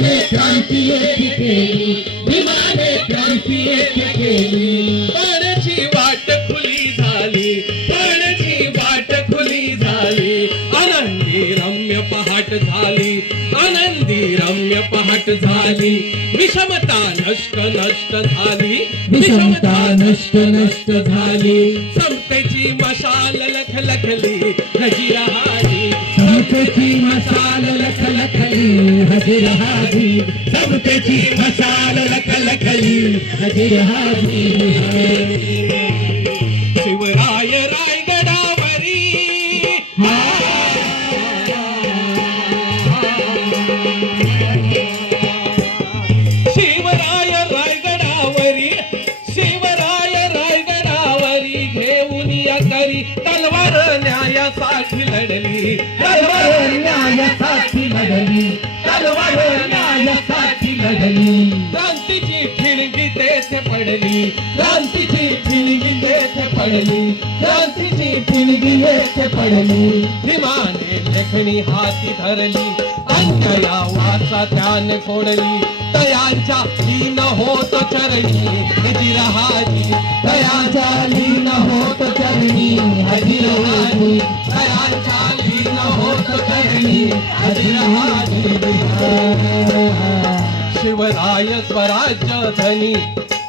भीमाने क्रांती एक केली, भीमाने क्रांती एक केली. पणची वाट खुली झाली, पणची वाट खुली झाली. आनंदी रम्य पहाट झाली, आनंदी रम्य पहाट झाली. विषमता नष्ट नष्ट झाली, विषमता नष्ट नष्ट झाली. समतेची मशाल लखलखली, हजिरहारी. समतेची मशाल लखलखली, हजिरहारी. समतेची मशाल लखलखली, हजिरहारी. शिवराय रायगडावरी, शिवराय रायगडावरी, शिवराय रायगडावरी. घेऊन या करी तलवार न्यायासाठी लढली, तलवार न्यायासाठी लढली, तलवार न्यायासाठी लढली. क्रांतीची ठिणगी तेथे पडली, क्रांतीची ठिणगी तेथे पडली, क्रांतीची ठिणगी तेथे पडली. भीमाने लेखणी हाती धरली, अंतया वाचा त्याने फोडली. तयांच्या लीन होत चरणी हजिरहारी, तयांच्या लीन होत चरणी हजिरहारी. तयांच्या लीन होत चरणी हजिरहारी. शिवराय स्वराज्य धनी,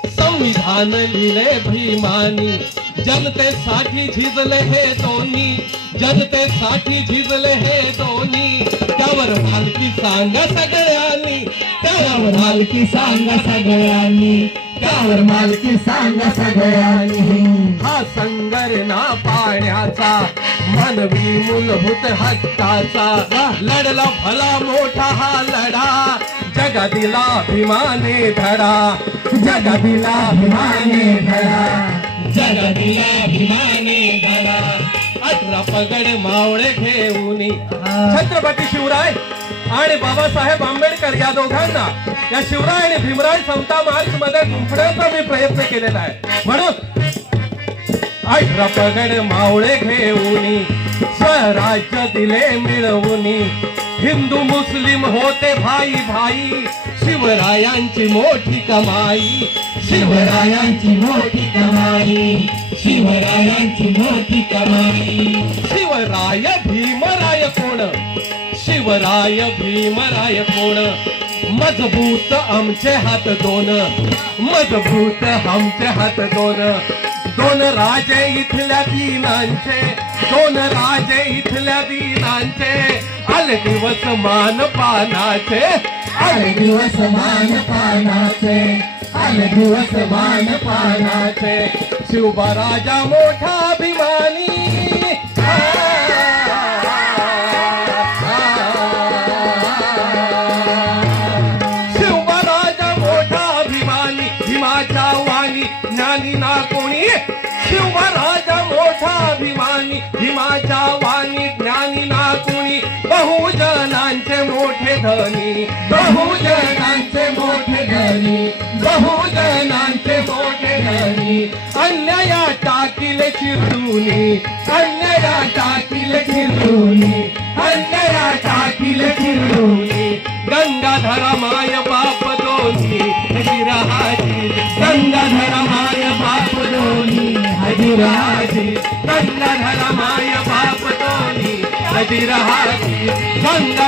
संविधान लिहिले भीमानी. जनतेसाठी झिजले हे दोन्ही, जनतेसाठी झिजले हे दोन्ही. त्यावर मालकी सांगा सगळ्यांनी, त्यावर मालकी सांगा सगळ्यांनी, त्यावर मालकी सांगा सगळ्यांनी. हा संघर्षा पाण्याचा, मानवी मूलभूत हक्काचा. लढला भला मोठा हा लढा, जगा दिला भीमाने धडा, जगा दिला भीमाने धडा, जगा दिला भीमाने धडा. 18 पगड मावळे घेऊन छत्रपती शिवराय आणि बाबासाहेब आंबेडकर या दोघांना या शिवराय आणि भीमराय समता मार्च मध्ये गुंफण्याचा मी प्रयत्न केलेला आहे. म्हणून 18 पगड मावळे घेऊन स्वराज्य दिले मिळवून. हिंदू मुस्लिम होते भाई भाई, शिवरायांची मोठी कमाई, शिवरायांची मोठी कमाई, शिवरायांची मोठी कमाई. शिवराय भीमराय कोण, शिवराय भीमराय कोण. मजबूत आमचे हात दोन, मजबूत आमचे हात दोन. दोन राजे इथल्या दीनांचे, दोन राजे इथल्या दीनांचे. आले दिवस मान पानाचे, आले दिवस मान पानाचे, आले दिवस मान पानाचे. शिवबा राजा मोठा अभिमानी, शिवबा राजा मोठा अभिमानी. भीमाच्या वाणी ज्ञानी ना कोणी, शिवबा राजा मोठा अभिमानी. भीमाच्या वाणी ज्ञानी ना कोणी. बहुजनांचे मोठे धनी, बहुजनांचे मोठे धनी, बहुजनांचे मोठे धनी. अन्याया टाकीले चिरडूनी, अन्याया टाकील चिरडूनी, अन्याया टाकील चिरडूनी. गंगाधर माय बाप दोन्ही हजिरहारी, गंगाधर माय बाप दोन्ही हजिरहारी, गंगाधर माय बाप दोन्ही हजिरहारी. गंगा